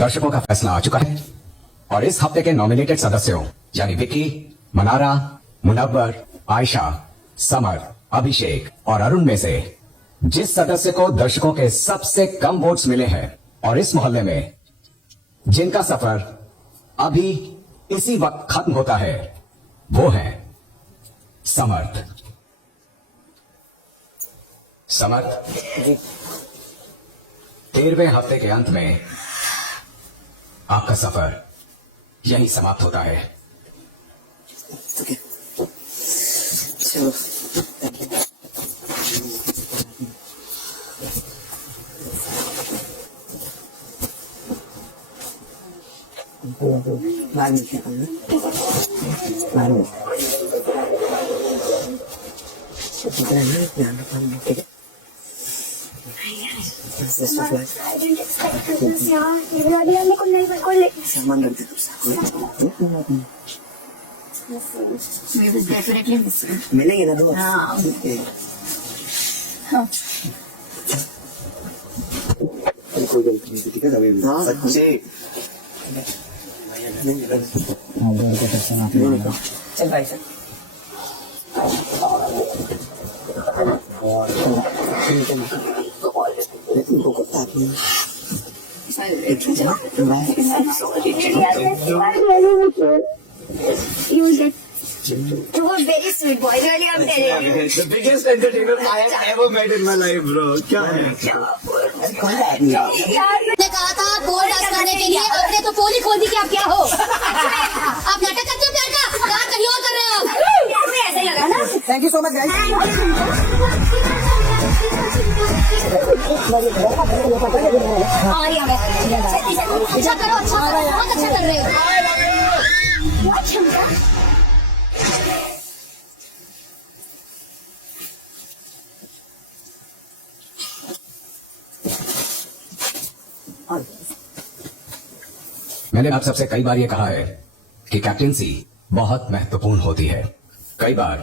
दर्शकों का फैसला आ चुका है और इस हफ्ते के नॉमिनेटेड सदस्यों यानी विक्की, मनारा, मुनव्वर, आयशा, समर, अभिषेक और अरुण में से जिस सदस्य को दर्शकों के सबसे कम वोट्स मिले हैं और इस मोहल्ले में जिनका सफर अभी इसी वक्त खत्म होता है वो है समर्थ। समर्थ, 13वें हफ्ते के अंत में आपका सफर यहीं समाप्त होता है। चलो बाद में क्या करना, बाद में ध्यान रखना, ठीक है। सामान रख दे मिलेंगे ना दो। कोई गलती नहीं, ठीक है। सच्चे चल भाई sir, You were very sweet boy, really. I'm telling you. The biggest entertainer I have ever met in my life, bro. क्या है? मैंने कहा था पोल डांस करने के लिए, आपने तो पोल ही खोल दी कि आप क्या हो। आप नाटक करते हो प्यार का, क्या कहीं और कर रहे हो आप? ऐसे ही लगा ना? Thank you so much guys. और यहाँ पे अच्छा करो, अच्छा करो, बहुत अच्छा कर रहे हो। क्या क्षमता? मैंने आप सबसे कई बार ये कहा है कि कैप्टेंसी बहुत महत्वपूर्ण होती है। कई बार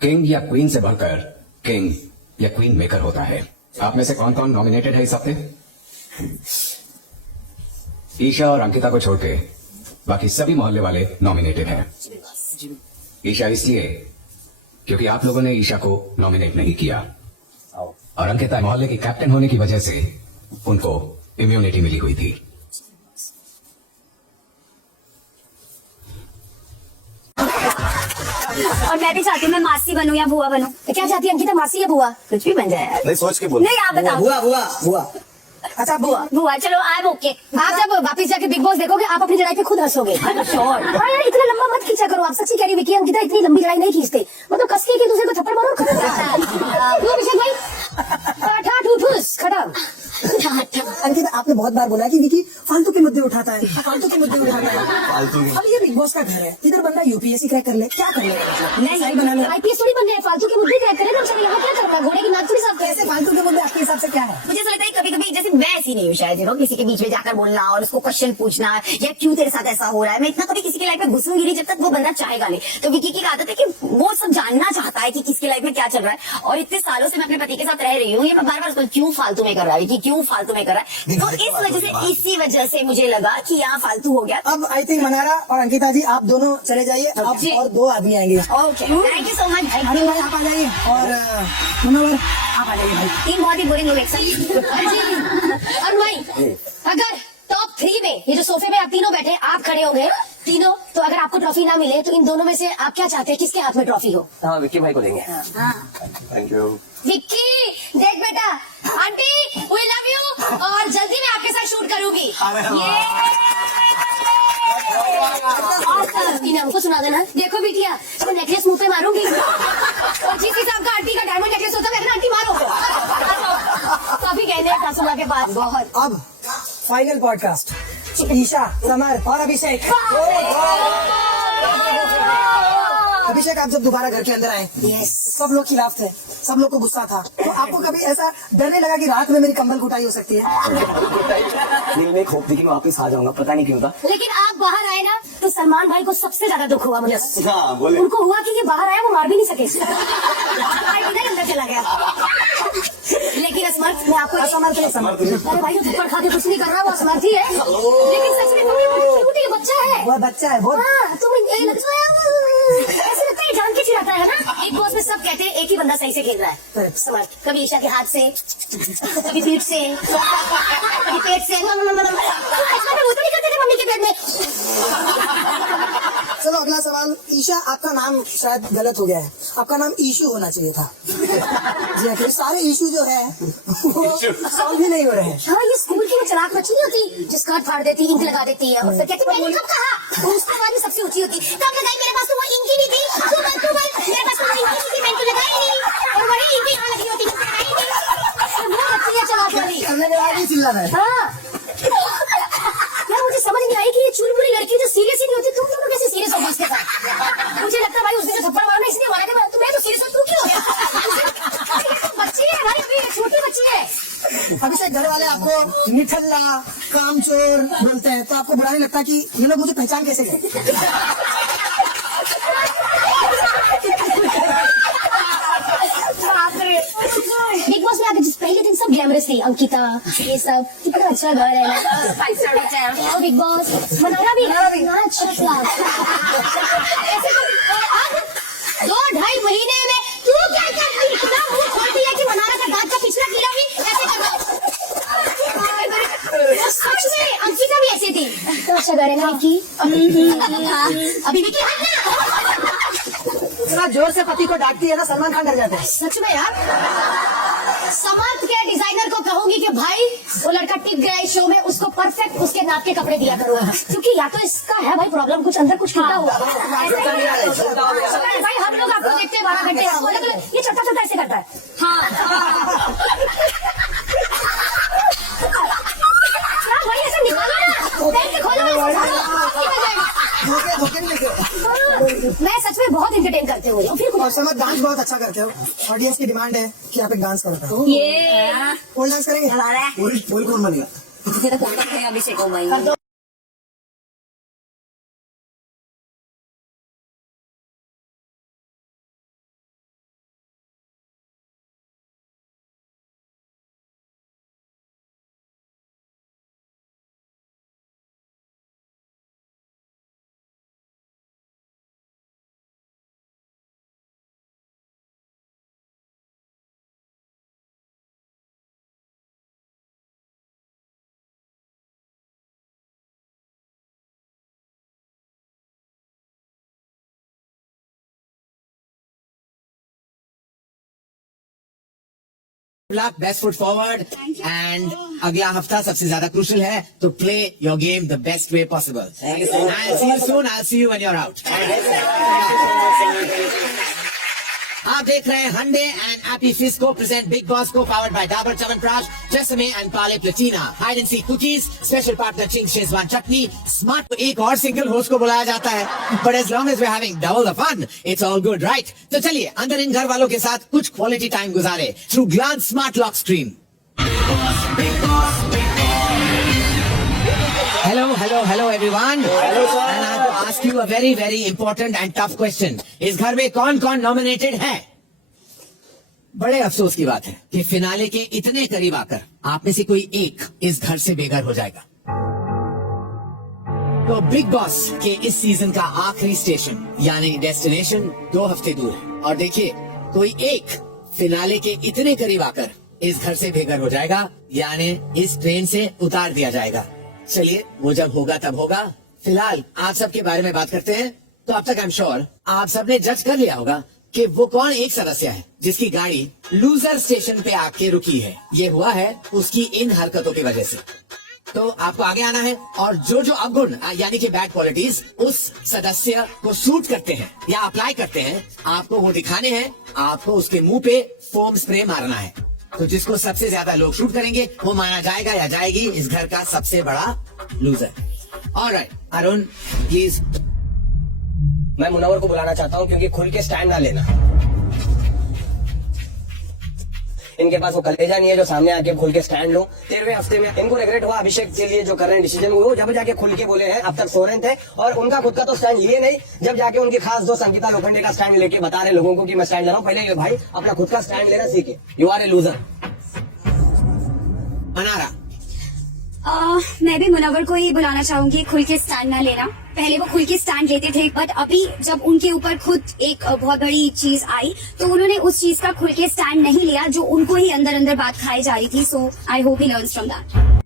किंग या क्वीन से बढ़कर किंग या क्वीन मेकर होता है। आप में से कौन कौन नॉमिनेटेड है इस हफ्ते? ईशा और अंकिता को छोड़ के बाकी सभी मोहल्ले वाले नॉमिनेटेड हैं। ईशा इसलिए क्योंकि आप लोगों ने ईशा को नॉमिनेट नहीं किया और अंकिता मोहल्ले की कैप्टन होने की वजह से उनको इम्यूनिटी मिली हुई थी। और मैं भी चाहती हूँ मैं मासी बनूं या बुआ बनूं। तो क्या चाहती है अंकिता, मासी या बुआ? कुछ भी बन जाए यार। नहीं सोच के बोल। नहीं आप बताओ। बुआ बुआ बुआ। अच्छा बुआ। बुआ चलो आई एम ओके। आप जब वापस जाके बिग बॉस देखोगे आप अपनी लड़ाई पे खुद हंसोगे। श्योर। हाँ यार इतना लंबा मत खींचा करो। आप सच्ची कह रही विक्की, अंकिता इतनी लंबी लड़ाई नहीं खींचते, मतलब कस के दूसरे को थप्पड़ मारो खत्म। अभिषेक भाई ठूस खत्म। अंकिता आपने बहुत बार बोला कि विकी फालतू के मुद्दे उठाता है, फालतू के मुद्दे उठाता है। अब ये बिग बॉस का घर है, इधर बंदा यूपीएससी क्रैक कर ले, क्या कर ले? नहीं बना लो। आईपीएस थोड़ी बन गए, फालतू के मुद्दे क्रैक करें। तो यहाँ क्या करना, घोड़े की नाक थोड़ी साफ कैसे फालतू के मुद्दे आपके हिसाब से क्या है? मुझे ऐसा लगता है कभी कभी जैसे मैं ऐसी नहीं हूँ शायद, किसी के बीच में जाकर बोलना और उसको क्वेश्चन पूछना या क्यों तेरे साथ ऐसा हो रहा है। मैं इतना कभी किसी की लाइफ में घुसूंगी नहीं जब तक वो बंदा चाहेगा नहीं। तो विकी की आदत है कि वो सब जानना चाहता है कि किसकी लाइफ में क्या चल रहा है। और इतने सालों से मैं अपने पति के साथ रह रही हूँ, ये मैं बार बार क्यों फालतू में कर रहा है कि क्यों फालतू में कर रहा है। तो इसी वजह से मुझे लगा कि यहाँ फालतू हो गया। अब आई थिंक मनारा और अंकिता जी आप दोनों चले जाइए, अब और दो आदमी आएंगे। Okay thank you so much. Arun भाई आप आ जाइए और मुनव्वर आप आ जाइए भाई। तीन बहुत ही बोरिंग लोग एक साथ। अरुण भाई, अगर टॉप 3 में ये जो सोफे में आप तीनों बैठे, आप खड़े हो गए तीनों, तो अगर आपको ट्रॉफी ना मिले तो इन दोनों में से आप क्या चाहते हैं, किसके हाथ में ट्रॉफी हो? हाँ विक्की भाई को देंगे। Thank you. विक्की देख बेटा, आंटी वी लव यू और जल्दी मैं आपके साथ शूट करूंगी। ये हमको सुना देना। देखो बिटिया, तो नेकलेस मुंह पे मारूंगी और जिस हिसाब का आंटी का डायमंड नेकलेस होता है, आंटी मारो। काफी कहने हैं सासुमा के पास बहुत। अब फाइनल पॉडकास्ट, ईशा, समर और अभिषेक। अभिषेक आप जब दोबारा घर के अंदर आए, सब लोग खिलाफ थे, सब लोग को गुस्सा था, तो आपको कभी ऐसा डरने लगा कि रात में मेरी कंबल कुटाई हो सकती है? दिल में एक होप थी कि मैं वापस आ जाऊंगा, पता नहीं क्यों था। लेकिन आप बाहर आए ना, तो सलमान भाई को सबसे ज्यादा दुख हुआ मुझे। हाँ बोले। उनको हुआ कि ये बाहर आया, वो मार भी नहीं सके। अंदर चला गया। लेकिन असमर्थ मैं आपको असमर्थ नहीं, समर्थ। अरे भाई, जो थप्पड़ खा के कुछ नहीं कर रहा वो असमर्थ ही है। लेकिन सच में क्यूट ही बच्चा है। वो बच्चा है बहुत। हाँ, तुम ऐसे लगता है जान के चिढ़ाता है ना। बिग बॉस में सब कहते हैं एक ही बंदा सही से खेल रहा है, समर्थ। कभी ईशा के हाथ से, कभी पीठ से, कभी पेट से। वो तो नहीं करते थे मम्मी के पेट में। चलो अगला सवाल। ईशा, आपका नाम शायद गलत हो गया है, आपका नाम ईशू होना चाहिए था। जी हाँ, क्योंकि सारे इशू जो है वो सॉल्व ही नहीं हो रहे हैं। हाँ, ये स्कूल की वो चलाक बच्ची नहीं होती जिसका हाथ फाड़ देती, इंक लगा देती है और फिर कहती मैंने कब कहा। वो उसके बाद में सबसे ऊंची होती, कब लगाई, मेरे पास तो वो इंक ही नहीं थी। तू बोल, मेरे पास तो वो इंक ही नहीं थी, मैंने तो लगाई नहीं। और वही इंक यहाँ लगी होती, मैंने लगाई नहीं। वो बच्ची है चलाक वाली। हमने जवाब ही चिल्ला रहा है। हाँ, यार मुझे समझ नहीं आई कि ये चुलबुली लड़की जो सीरियस ही नहीं होती, तुम दोनों कैसे सीरियस हो उसके साथ। मुझे लगता है भाई उसने जो थप्पड़ मारा इसलिए मारा कि तो मैं तो सीरियस हूँ, तू क्यों हो गया। बच्ची है भाई, अभी छोटी बच्ची है। अभिषेक, घर वाले आपको निठल्ला, कामचोर बोलते हैं, तो आपको बुरा नहीं लगता कि ये लोग मुझे पहचान कैसे गए? बिग बॉस में आके जिस पहले दिन सब ग्लैमरस थी, अंकिता ये सब, कितना अच्छा घर है ना, 5 स्टार होटल। और बिग बॉस मनारा भी कितना अच्छा फ्लैट। ऐसे तो 2-2.5 महीने में तू क्या करती, इतना मुंह खोलती है कि मनारा का दांत का पिछला किला भी ऐसे करता। सच में अंकिता भी ऐसी थी। तो अच्छा घर है ना विक्की। अभी विक्की इतना जोर से पति को डांटती है ना, सलमान खान डर जाते हैं। सच में यार। समर्थ के डिजाइनर को कहूंगी कि भाई वो लड़का टिक गया इस शो में, उसको परफेक्ट उसके नाप के कपड़े दिया करो, क्योंकि या तो इसका है भाई प्रॉब्लम, कुछ अंदर कुछ टूटा हुआ भाई। हम लोग आपको देखते हैं 12 घंटे, अलग ये छोटा छोटा ऐसे करता है। हाँ क्या भाई, ऐसे निकालो ना, पैर के खोलो। धोखे नहीं लेके। मैं सच में बहुत इंटरटेन करते हुए फिर और समझ, डांस बहुत अच्छा करते हो। ऑडियंस की डिमांड है कि आप एक डांस करो। ये पोल डांस करेंगे? पोल कौन बनेगा? अभिषेक हो भाई। बेस्ट फुट फॉरवर्ड एंड अगला हफ्ता सबसे ज्यादा क्रूशल है, तो play your game the best way possible. I see you soon, I see you when you are out. आप देख रहे हैं हंडे and Appy Fizz present Bigg Boss को, पावर्ड बाय डाबर च्यवनप्राश, जेसमे and Parle Platina, hide and seek cookies, special partner Ching's Schezwan chutney, smart. तो एक और सिंगल होस्ट को बुलाया जाता है, but as long as we having double the fun, it's all good, right? तो चलिए अंदर इन घर वालों के साथ कुछ क्वालिटी टाइम गुजारे through glance smart lock screen. Hello everyone. Hello sir. And I have to ask you a very important and tough question. इस घर में कौन नॉमिनेटेड है? बड़े अफसोस की बात है कि फिनाले के इतने करीब आकर आप में से कोई एक इस घर से बेघर हो जाएगा। तो बिग बॉस के इस सीजन का आखिरी स्टेशन यानी डेस्टिनेशन 2 हफ्ते दूर है, और देखिए कोई एक फिनाले के इतने करीब आकर इस घर से बेघर हो जाएगा, यानी इस ट्रेन से उतार दिया जाएगा। चलिए वो जब होगा तब होगा, फिलहाल आप सबके बारे में बात करते हैं। तो अब तक आई एम श्योर आप सबने जज कर लिया होगा कि वो कौन एक सदस्य है जिसकी गाड़ी लूजर स्टेशन पे आके रुकी है। ये हुआ है उसकी इन हरकतों की वजह से। तो आपको आगे आना है और जो अवगुण यानी कि बैड क्वालिटीज उस सदस्य को सूट करते हैं या अप्लाई करते हैं, आपको वो दिखाने हैं। आपको उसके मुंह पे फोम स्प्रे मारना है। तो जिसको सबसे ज्यादा लोग शूट करेंगे वो माना जाएगा या जाएगी इस घर का सबसे बड़ा लूजर। Alright, Arun please. मैं मुनव्वर को बुलाना चाहता हूँ क्योंकि खुल के स्टैंड ना लेना। इनके पास वो कलेजा नहीं है जो सामने आके खुल के स्टैंड लो। 13वें हफ्ते में इनको रिग्रेट हुआ अभिषेक के लिए जो कर रहे हैं डिसीजन, वो जब जाके खुल के बोले हैं। अब तक सो रहे थे और उनका खुद का तो स्टैंड लिए नहीं, जब जाके उनकी खास दोस्त अंकिता लोखंडे का स्टैंड लेके बता रहे लोगों को कि मैं स्टैंड ले रहा हूँ। पहले भाई अपना खुद का स्टैंड लेना सीखे। You are a loser. Mannara. मैं भी मुनव्वर को ही बुलाना चाहूंगी खुल के स्टैंड ना लेना। पहले वो खुल के स्टैंड लेते थे, बट अभी जब उनके ऊपर खुद एक बहुत बड़ी चीज आई तो उन्होंने उस चीज का खुल के स्टैंड नहीं लिया जो उनको ही अंदर अंदर बात खाई जा रही थी। So I hope he learns from that.